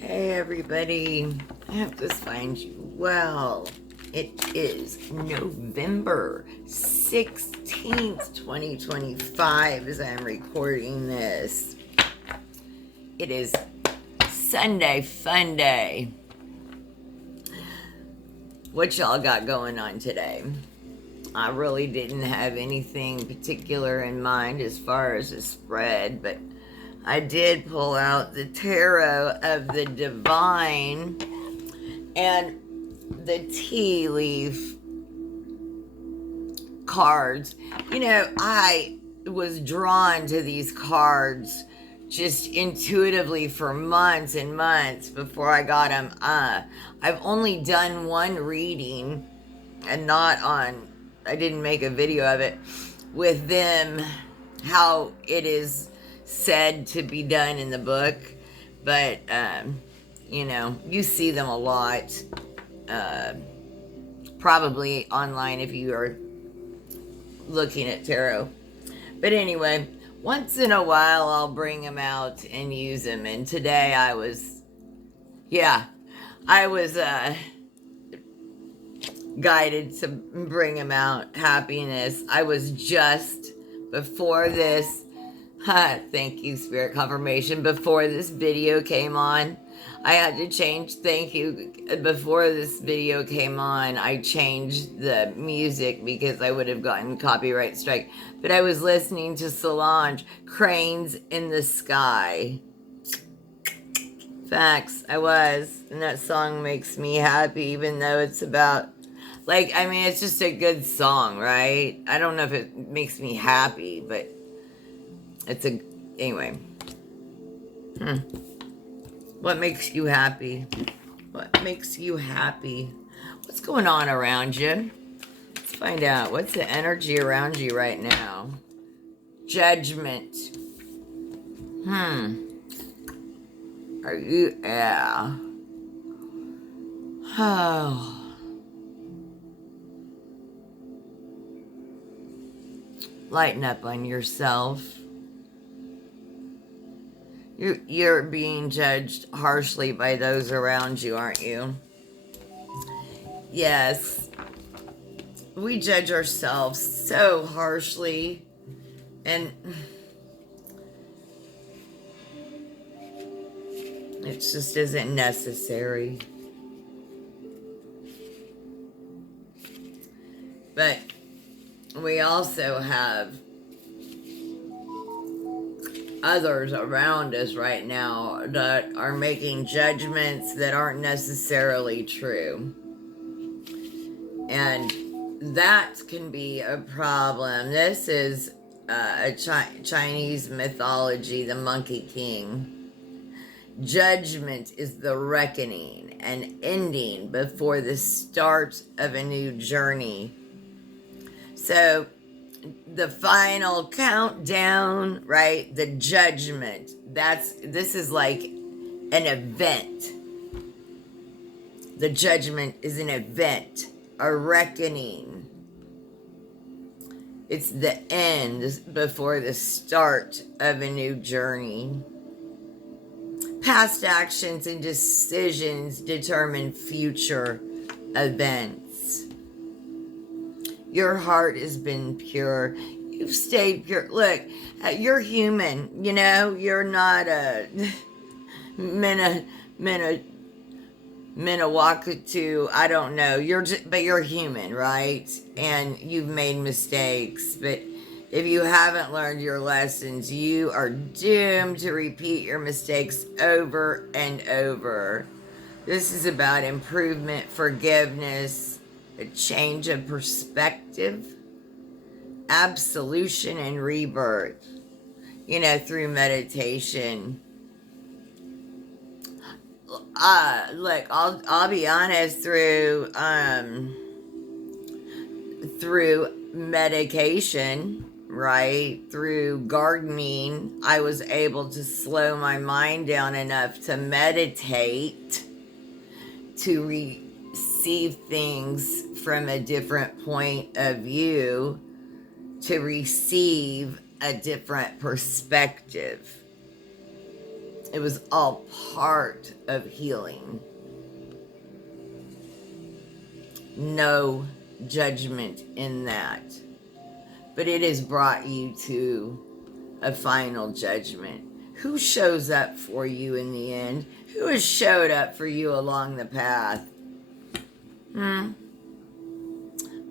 Hey everybody, I hope this finds you well. It is November 16th, 2025 as I'm recording this. It is Sunday Fun Day. What y'all got going on today? I really didn't have anything particular in mind as far as a spread, but I did pull out the Tarot of the Divine and the tea leaf cards. You know, I was drawn to these cards just intuitively for months and months before I got them. I've only done one reading and I didn't make a video of it with them, how it is said to be done in the book, but you know, you see them a lot, probably online if you are looking at tarot. But anyway, once in a while I'll bring them out and use them, and today I was guided to bring them out. Happiness. I was just before this thank you, Spirit Confirmation. Before this video came on, I had to change. Thank you. Before this video came on, I changed the music because I would have gotten copyright strike. But I was listening to Solange, Cranes in the Sky. Facts, I was. And that song makes me happy, even though it's about, like, I mean, it's just a good song, right? I don't know if it makes me happy, but anyway. What makes you happy? What makes you happy? What's going on around you? Let's find out. What's the energy around you right now? Judgment. Are you, yeah. Oh. Lighten up on yourself. You're being judged harshly by those around you, aren't you? Yes. We judge ourselves so harshly, and it just isn't necessary. But we also have others around us right now that are making judgments that aren't necessarily true. And that can be a problem. This is a Chinese mythology, the Monkey King. Judgment is the reckoning, an ending before the start of a new journey. So the final countdown, right? The judgment. This is like an event. The judgment is an event, a reckoning. It's the end before the start of a new journey. Past actions and decisions determine future events. Your heart has been pure. You've stayed pure. Look, you're human. You know, you're not a Minawakatu. I don't know. But you're human, right? And you've made mistakes. But if you haven't learned your lessons, you are doomed to repeat your mistakes over and over. This is about improvement, forgiveness, a change of perspective, absolution, and rebirth, you know, through meditation. Look, I'll be honest, through medication, right, through gardening, I was able to slow my mind down enough to meditate, to receive things from a different point of view, to receive a different perspective. It was all part of healing. No judgment in that. But it has brought you to a final judgment. Who shows up for you in the end? Who has showed up for you along the path?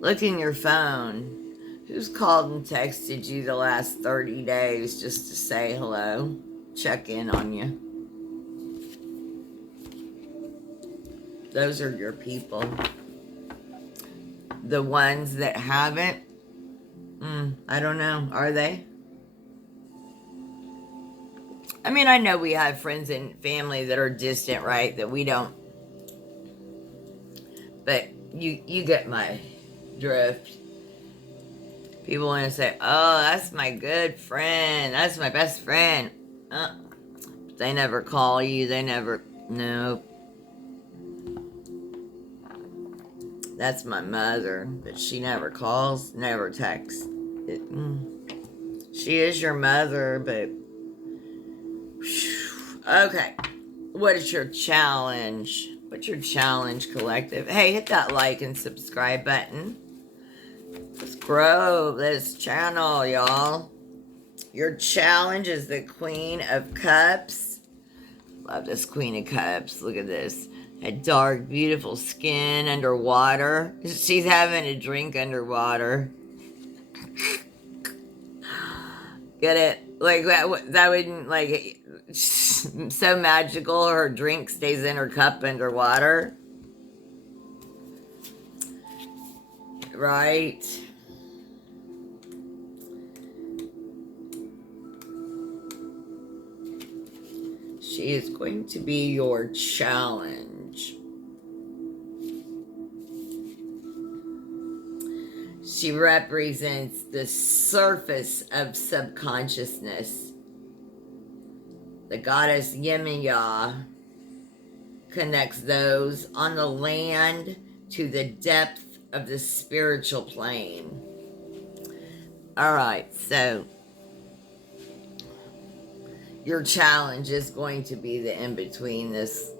Look in your phone. Who's called and texted you the last 30 days just to say hello? Check in on you. Those are your people. The ones that haven't, I don't know. Are they? I mean, I know we have friends and family that are distant, right? That we don't. But you get my drift. People want to say, oh, that's my good friend. That's my best friend. They never call you. They never, nope. That's my mother, but she never calls, never texts. She is your mother, but... Okay. What is your challenge? What's your challenge, collective? Hey, hit that like and subscribe button. Let's grow this channel, y'all. Your challenge is the Queen of Cups. Love this Queen of Cups. Look at this. A dark, beautiful skin underwater. She's having a drink underwater. Get it? Like, that wouldn't, like, so magical. Her drink stays in her cup underwater. Right? She is going to be your challenge. She represents the surface of subconsciousness. The goddess Yemaya connects those on the land to the depth of the spiritual plane. All right, so your challenge is going to be the in-between, this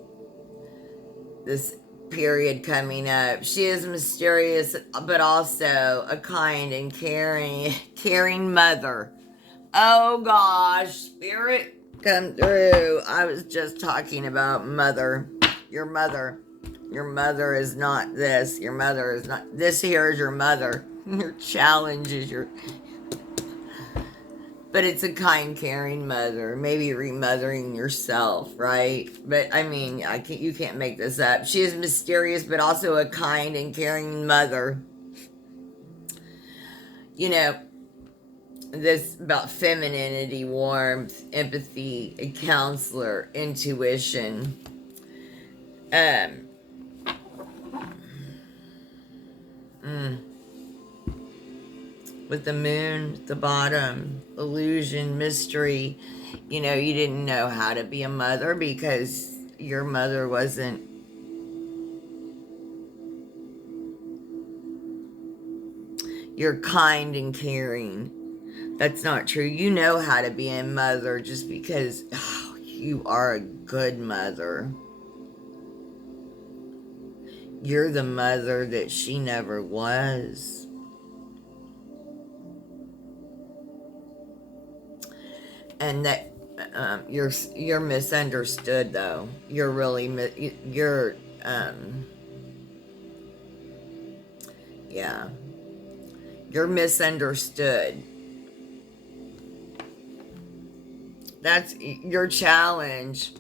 period coming up. She is mysterious, but also a kind and caring mother. Oh gosh, spirit, come through. I was just talking about mother. Your mother. Your mother is not this. Your mother is not... This here is your mother. Your challenge is your... But it's a kind, caring mother. Maybe remothering yourself, right? But, I mean, you can't make this up. She is mysterious, but also a kind and caring mother. You know, this about femininity, warmth, empathy, a counselor, intuition. With the moon at the bottom, illusion, mystery. You know, you didn't know how to be a mother because your mother wasn't... You're kind and caring. That's not true. You know how to be a mother just because you are a good mother. You're the mother that she never was. And that you're misunderstood, though. You're really yeah, you're misunderstood. That's your challenge.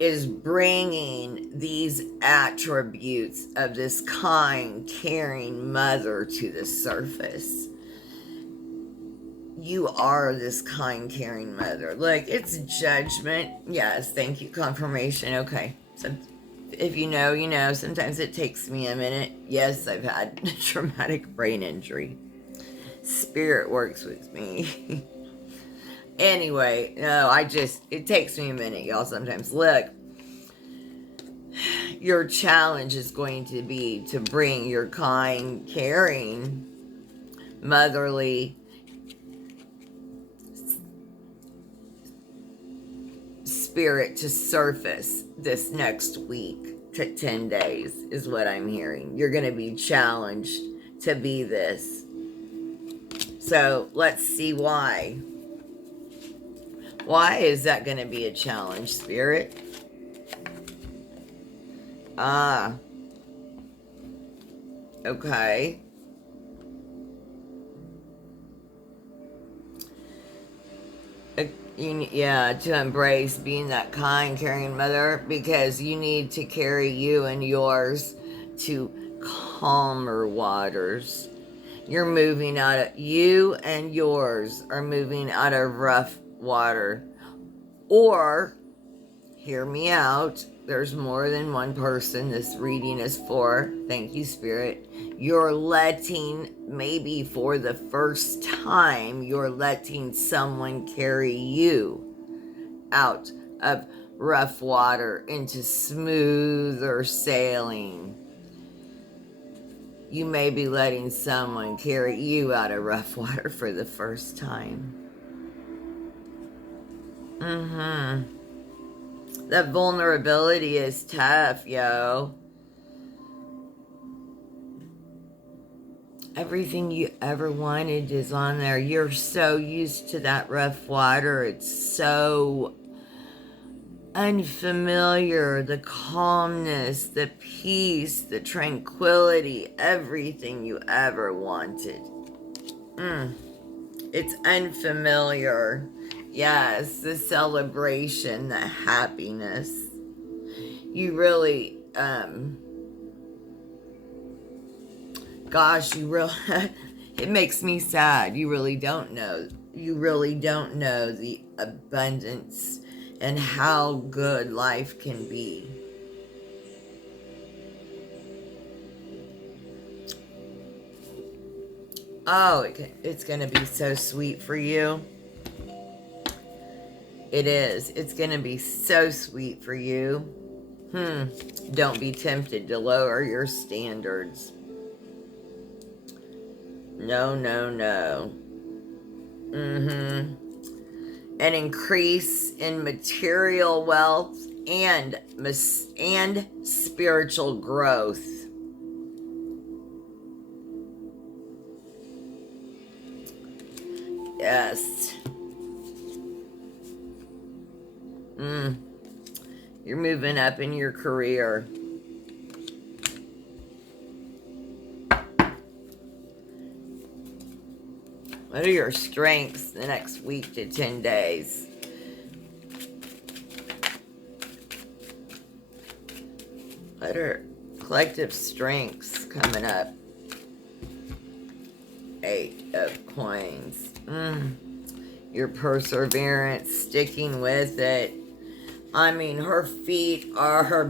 Is bringing these attributes of this kind, caring mother to the surface. You are this kind, caring mother. Look, it's judgment. Yes, thank you. Confirmation. Okay. So if you know, you know. Sometimes it takes me a minute. Yes, I've had a traumatic brain injury. Spirit works with me. Anyway, no, it takes me a minute, y'all, sometimes. Look, your challenge is going to be to bring your kind, caring, motherly spirit to surface this next week to 10 days, is what I'm hearing. You're going to be challenged to be this. So let's see why. Why is that going to be a challenge, Spirit? Ah, okay. Yeah, to embrace being that kind, caring mother, because you need to carry you and yours to calmer waters. You're moving out of, you and yours are moving out of rough water. Or, hear me out, there's more than one person this reading is for. Thank you, Spirit. You're letting, maybe for the first time, you're letting someone carry you out of rough water into smoother sailing. You may be letting someone carry you out of rough water for the first time. That vulnerability is tough, yo. Everything you ever wanted is on there. You're so used to that rough water. It's so unfamiliar. The calmness, the peace, the tranquility, everything you ever wanted. It's unfamiliar. Yes, the celebration, the happiness. You really, gosh, it makes me sad. You really don't know. You really don't know the abundance and how good life can be. Oh, it's going to be so sweet for you. It is. It's going to be so sweet for you. Don't be tempted to lower your standards. No, no, no. An increase in material wealth and spiritual growth. Yes. You're moving up in your career. What are your strengths the next week to 10 days? What are collective strengths coming up? 8 of coins. Your perseverance, sticking with it. I mean, her feet are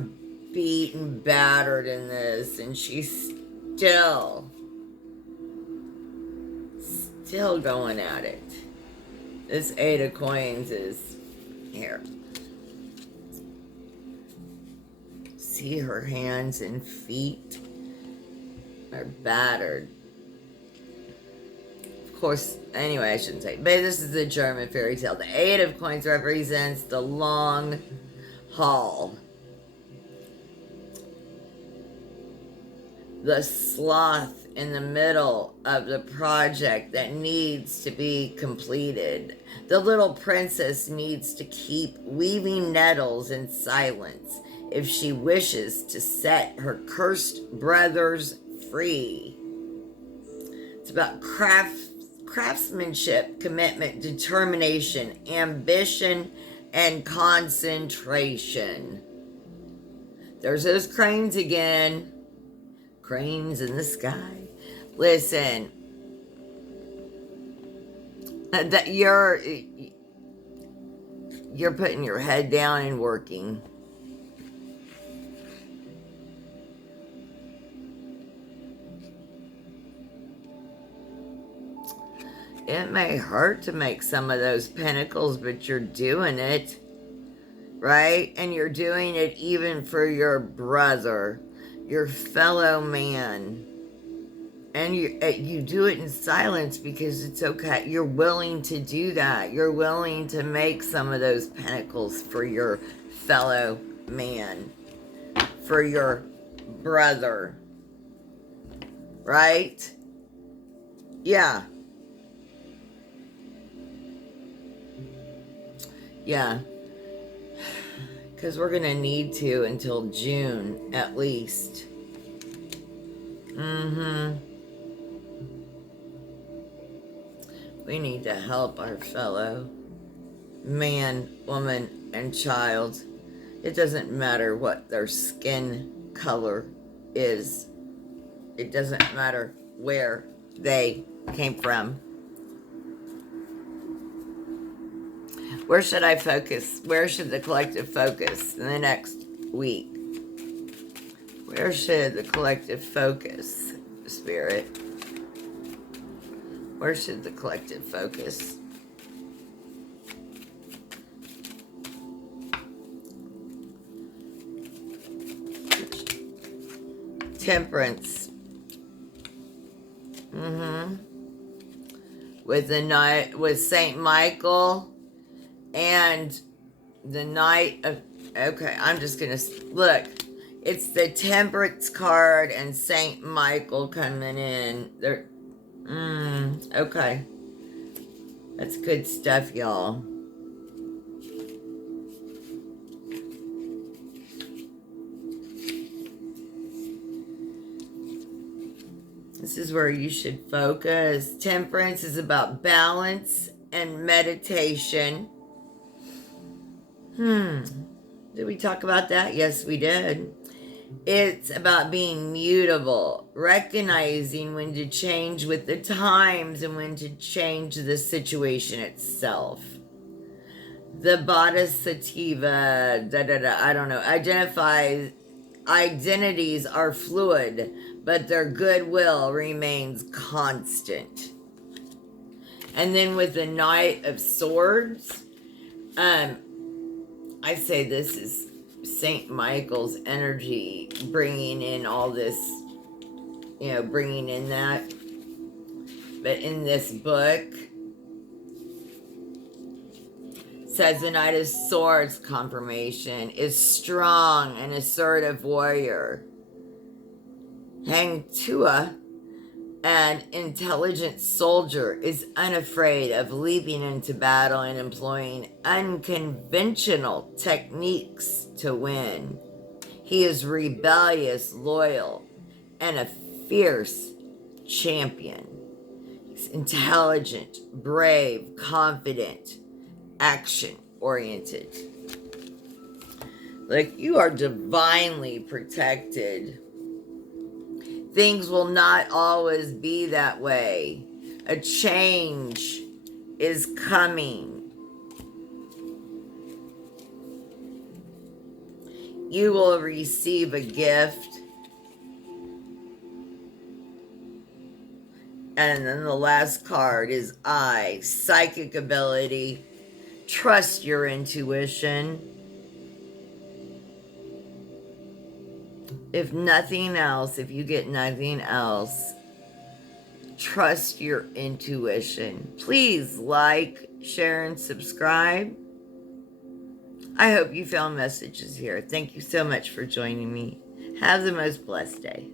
beat and battered in this, and she's still going at it. This 8 of coins is here. See, her hands and feet are battered. Of course, anyway, I shouldn't say, but this is a German fairy tale. The 8 of coins represents the long haul. The sloth in the middle of the project that needs to be completed. The little princess needs to keep weaving nettles in silence if she wishes to set her cursed brothers free. It's about craftsmanship, commitment, determination, ambition, and concentration. There's those cranes again. Cranes in the sky. Listen, that you're putting your head down and working. It may hurt to make some of those pinnacles, but you're doing it. right? And you're doing it even for your brother, your fellow man. And you do it in silence because it's okay. You're willing to do that. You're willing to make some of those pentacles for your fellow man, for your brother, right? Yeah. Yeah. Because we're going to need to until June at least. We need to help our fellow man, woman, and child. It doesn't matter what their skin color is. It doesn't matter where they came from. Where should I focus? Where should the collective focus in the next week? Where should the collective focus, Spirit? Where should the collective focus? Temperance. With the night, with Saint Michael and the night of, okay, I'm just gonna look. It's the Temperance card and Saint Michael coming in. They're okay. That's good stuff, y'all. This is where you should focus. Temperance is about balance and meditation. Did we talk about that? Yes, we did. It's about being mutable, recognizing when to change with the times and when to change the situation itself. The Bodhisattva, I don't know, identities are fluid, but their goodwill remains constant. And then with the Knight of Swords, I say this is Saint Michael's energy bringing in all this, bringing in that. But in this book, says the Knight of Swords confirmation is strong and assertive warrior. Hang Tua, an intelligent soldier, is unafraid of leaping into battle and employing unconventional techniques to win. He is rebellious, loyal, and a fierce champion. He's intelligent, brave, confident, action-oriented. Like, you are divinely protected. Things will not always be that way. A change is coming. You will receive a gift. And then the last card is I, psychic ability. Trust your intuition. If nothing else, if you get nothing else, trust your intuition. Please like, share, and subscribe. I hope you found messages here. Thank you so much for joining me. Have the most blessed day.